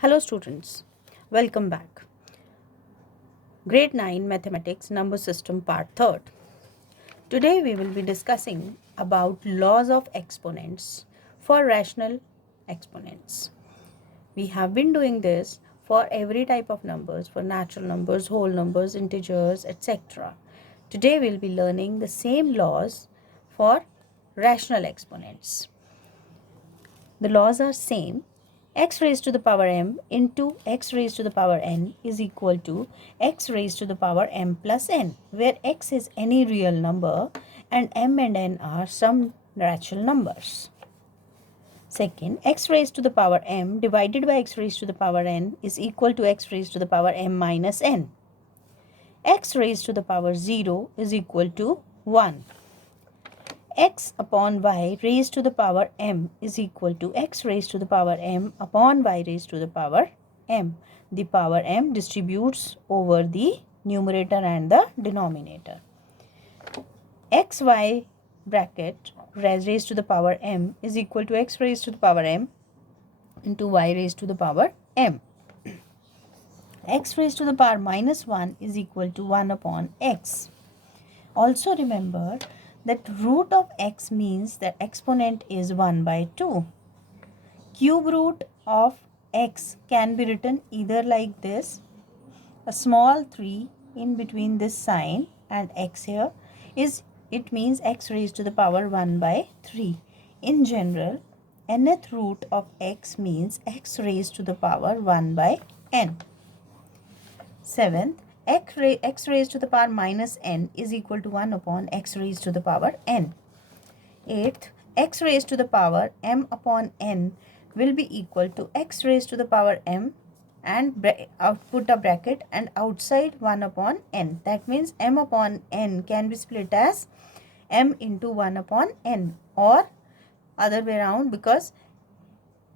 Hello students, welcome back. Grade 9 Mathematics Number System Part 3rd. Today we will be discussing about laws of exponents for rational exponents. We have been doing this for every type of numbers, for natural numbers, whole numbers, integers, etc. Today we will be learning the same laws for rational exponents. The laws are same. X raised to the power m into x raised to the power n is equal to x raised to the power m plus n, where x is any real number and m and n are some natural numbers. Second, x raised to the power m divided by x raised to the power n is equal to x raised to the power m minus n. X raised to the power 0 is equal to 1. X upon y raised to the power m is equal to x raised to the power m upon y raised to the power m. The power m distributes over the numerator and the denominator. Xy bracket raised to the power m is equal to x raised to the power m into y raised to the power m. X raised to the power minus 1 is equal to 1 upon x. Also remember that root of x means that exponent is 1 by 2. Cube root of x can be written either like this, a small 3 in between this sign and x here is, it means x raised to the power 1 by 3. In general, nth root of x means x raised to the power 1 by n. 7th, x raised to the power minus n is equal to 1 upon x raised to the power n. 8th, x raised to the power m upon n will be equal to x raised to the power m and put a bracket and outside 1 upon n. That means m upon n can be split as m into 1 upon n or other way around, because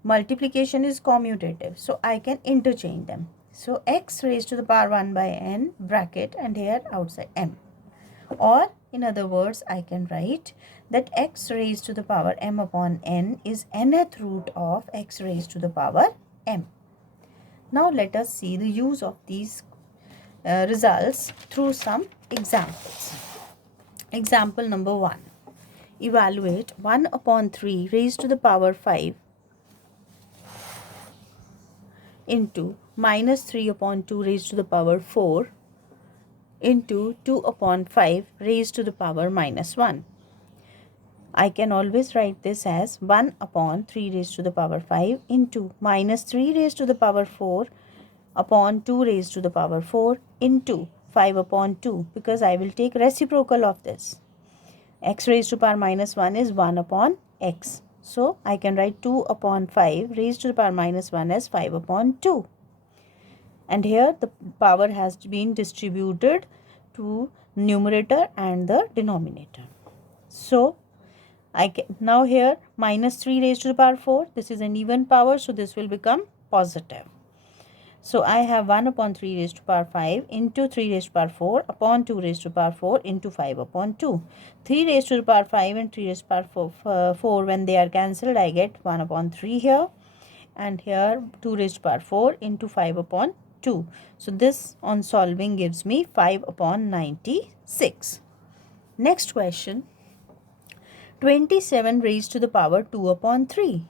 multiplication is commutative. So I can interchange them. So x raised to the power 1 by n bracket and here outside m. Or in other words, I can write that x raised to the power m upon n is nth root of x raised to the power m. Now let us see the use of these results through some examples. Example number 1. Evaluate 1 upon 3 raised to the power 5 into minus 3 upon 2 raised to the power 4 into 2 upon 5 raised to the power minus 1. I can always write this as 1 upon 3 raised to the power 5 into minus 3 raised to the power 4 upon 2 raised to the power 4 into 5 upon 2, because I will take reciprocal of this. X raised to power minus 1 is 1 upon x. So I can write 2 upon 5 raised to the power minus 1 as 5 upon 2. And here the power has been distributed to numerator and the denominator. So I can now here minus 3 raised to the power 4. This is an even power, so this will become positive. So I have 1 upon 3 raised to power 5 into 3 raised to power 4 upon 2 raised to power 4 into 5 upon 2. 3 raised to the power 5 and 3 raised to power 4 when they are cancelled, I get 1 upon 3 here. And here 2 raised to power 4 into 5 upon 2. So this on solving gives me 5 upon 96. Next question. 27 raised to the power 2 upon 3.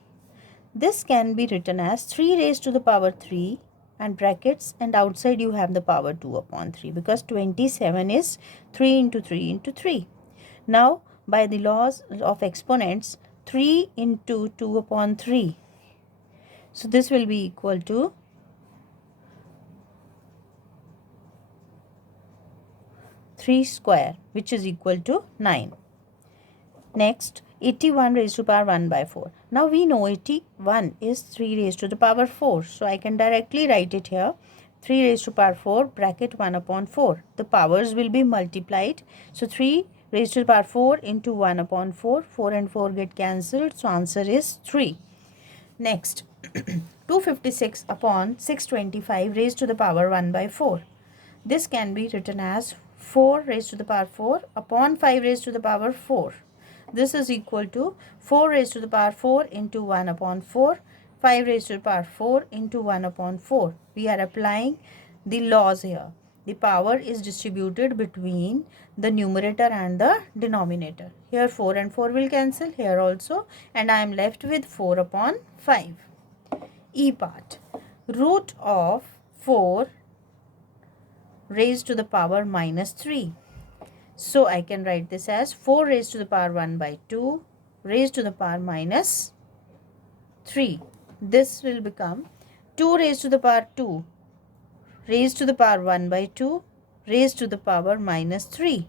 This can be written as 3 raised to the power 3 and brackets, and outside you have the power 2 upon 3, because 27 is 3 into 3 into 3. Now by the laws of exponents, 3 into 2 upon 3. So this will be equal to 3 square, which is equal to 9. Next, 81 raised to power 1 by 4. Now we know 81 is 3 raised to the power 4. So I can directly write it here. 3 raised to power 4 bracket 1 upon 4. The powers will be multiplied. So 3 raised to the power 4 into 1 upon 4. 4 and 4 get cancelled. So answer is 3. Next, 256 upon 625 raised to the power 1 by 4. This can be written as 4 raised to the power 4 upon 5 raised to the power 4. This is equal to 4 raised to the power 4 into 1 upon 4. 5 raised to the power 4 into 1 upon 4. We are applying the laws here. The power is distributed between the numerator and the denominator. Here 4 and 4 will cancel, here also, and I am left with 4 upon 5. E part. Root of 4 raised to the power minus 3. So I can write this as 4 raised to the power 1 by 2 raised to the power minus 3. This will become 2 raised to the power 2 raised to the power 1 by 2 raised to the power minus 3.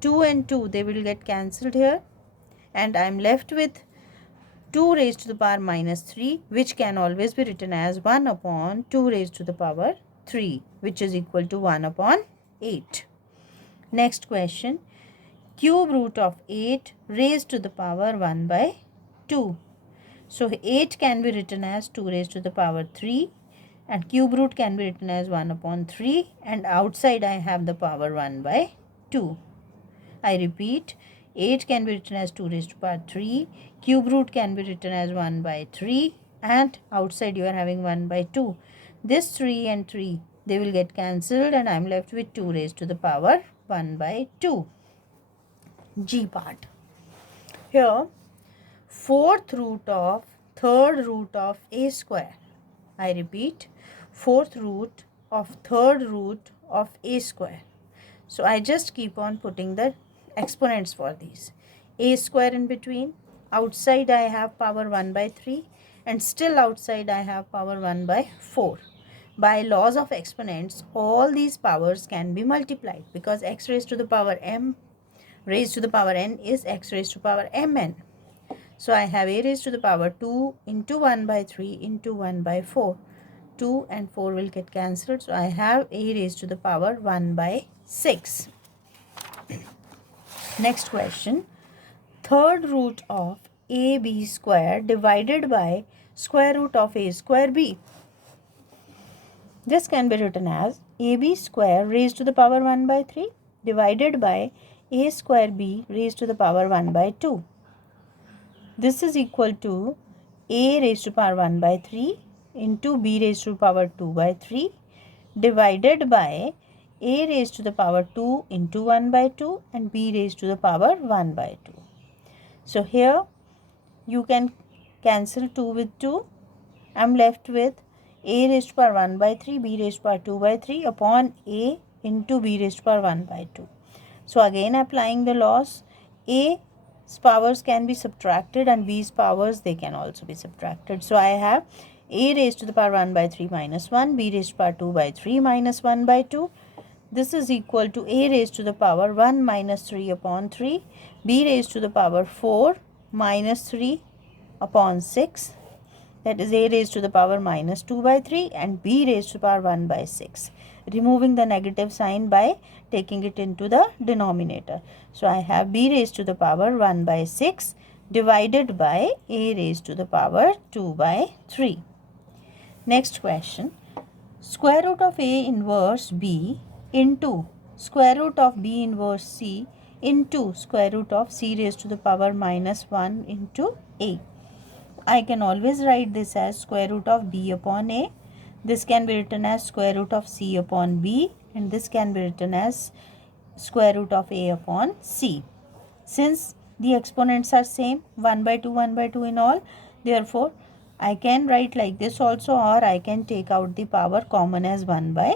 2 and 2, they will get cancelled here, and I am left with 2 raised to the power minus 3, which can always be written as 1 upon 2 raised to the power 3, which is equal to 1 upon 8. Next question. Cube root of 8 raised to the power 1 by 2. So 8 can be written as 2 raised to the power 3, and cube root can be written as 1 upon 3, and outside I have the power 1 by 2. I repeat, 8 can be written as 2 raised to the power 3, cube root can be written as 1 by 3, and outside you are having 1 by 2. This 3 and 3, they will get cancelled, and I am left with 2 raised to the power 1 by 2. G part. Here, fourth root of third root of a square. I repeat, fourth root of third root of a square. So I just keep on putting the exponents for these. A square in between. Outside I have power 1 by 3, and still outside I have power 1 by 4. By laws of exponents, all these powers can be multiplied, because x raised to the power m raised to the power n is x raised to the power mn. So I have a raised to the power 2 into 1 by 3 into 1 by 4. 2 and 4 will get cancelled. So I have a raised to the power 1 by 6. Next question. Third root of ab square divided by square root of a square b. This can be written as ab square raised to the power 1 by 3 divided by a square b raised to the power 1 by 2. This is equal to a raised to the power 1 by 3 into b raised to the power 2 by 3 divided by a raised to the power 2 into 1 by 2 and b raised to the power 1 by 2. So here you can cancel 2 with 2. I am left with a raised to the power 1 by 3, b raised to the power 2 by 3 upon a into b raised to the power 1 by 2. So again applying the laws, a's powers can be subtracted and b's powers, they can also be subtracted. So I have a raised to the power 1 by 3 minus 1, b raised to the power 2 by 3 minus 1 by 2. This is equal to a raised to the power 1 minus 3 upon 3, b raised to the power 4 minus 3 upon 6. That is a raised to the power minus 2 by 3 and b raised to the power 1 by 6. Removing the negative sign by taking it into the denominator. So I have b raised to the power 1 by 6 divided by a raised to the power 2 by 3. Next question. Square root of a inverse b into square root of b inverse c into square root of c raised to the power minus 1 into a. I can always write this as square root of b upon a. This can be written as square root of c upon b, and this can be written as square root of a upon c. Since the exponents are same, 1 by 2, 1 by 2 in all, therefore I can write like this also, or I can take out the power common as 1 by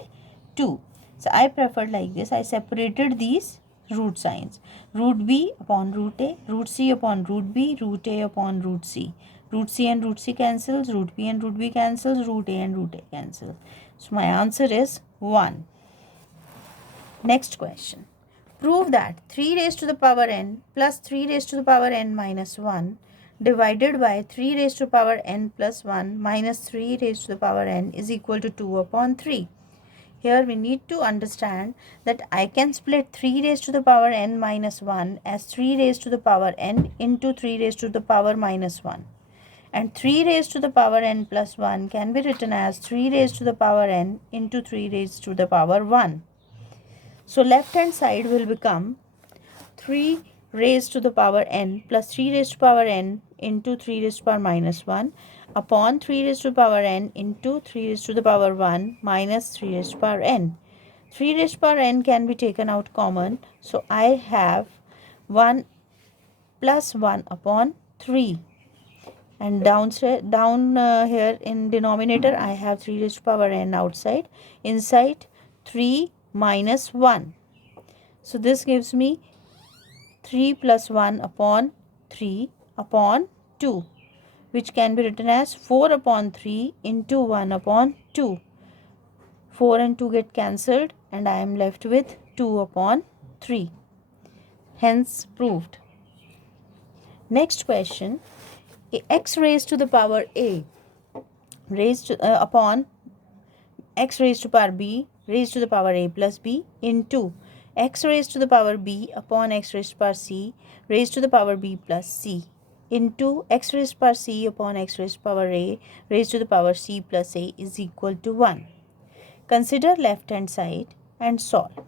2. So I preferred like this. I separated these root signs. Root b upon root a, root c upon root b, root a upon root c. Root c and root c cancels, root b and root b cancels, root a and root a cancels. So my answer is 1. Next question. Prove that 3 raised to the power n plus 3 raised to the power n minus 1 divided by 3 raised to the power n plus 1 minus 3 raised to the power n is equal to 2 upon 3. Here we need to understand that I can split 3 raised to the power n minus 1 as 3 raised to the power n into 3 raised to the power minus 1. And 3 raised to the power n plus 1 can be written as 3 raised to the power n into 3 raised to the power 1. So left hand side will become 3 raised to the power n plus 3 raised to the power n into 3 raised to the power minus 1. upon 3 raised to the power n into 3 raised to the power 1 minus 3 raised to the power n. 3 raised to the power n can be taken out common. So I have 1 plus 1 upon 3. And down here in denominator I have 3 raised to the power n outside. Inside 3 minus 1. So this gives me 3 plus 1 upon 3 upon 2, which can be written as 4 upon 3 into 1 upon 2. 4 and 2 get cancelled and I am left with 2 upon 3. Hence proved. Next question. X raised to the power a raised to, upon x raised to the power b raised to the power a plus b into x raised to the power b upon x raised to the power c raised to the power b plus c into x raised to the power c upon x raised to the power a raised to the power c plus a is equal to 1. Consider left hand side and solve.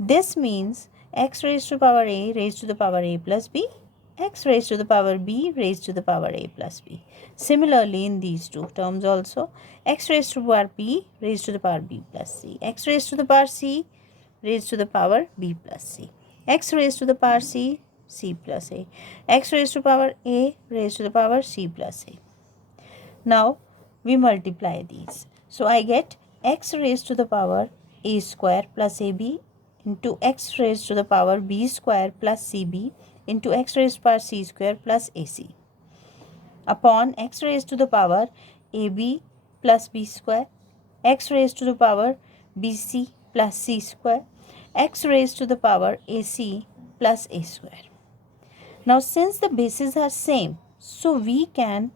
This means x raised to the power a raised to the power a plus b, x raised to the power b raised to the power a plus b. Similarly, in these two terms also, x raised to the power b raised to the power b plus c, x raised to the power c raised to the power b plus c, x raised to the power c, c plus a, x raised to the power a raised to the power c plus a. Now, we multiply these. So, I get x raised to the power a square plus ab into x raised to the power b square plus cb into x raised to the power c square plus ac upon x raised to the power ab plus b square, x raised to the power bc plus c square, x raised to the power ac plus a square. Now, since the bases are same, so we can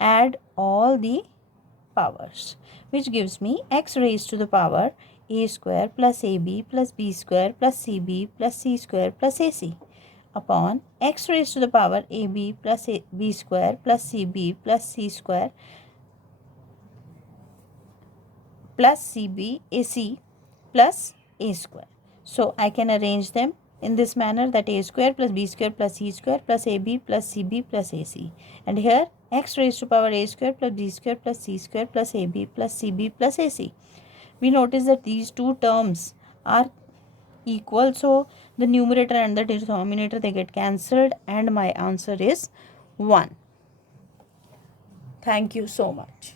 add all the powers, which gives me x raised to the power a square plus ab plus b square plus cb plus c square plus ac upon x raised to the power ab plus b square plus cb plus c square plus cb ac plus a square. So I can arrange them in this manner, that a square plus b square plus c square plus ab plus cb plus ac, and here x raised to power a square plus b square plus c square plus ab plus cb plus ac. We notice that these two terms are equal, so the numerator and the denominator, they get cancelled and my answer is 1. Thank you so much.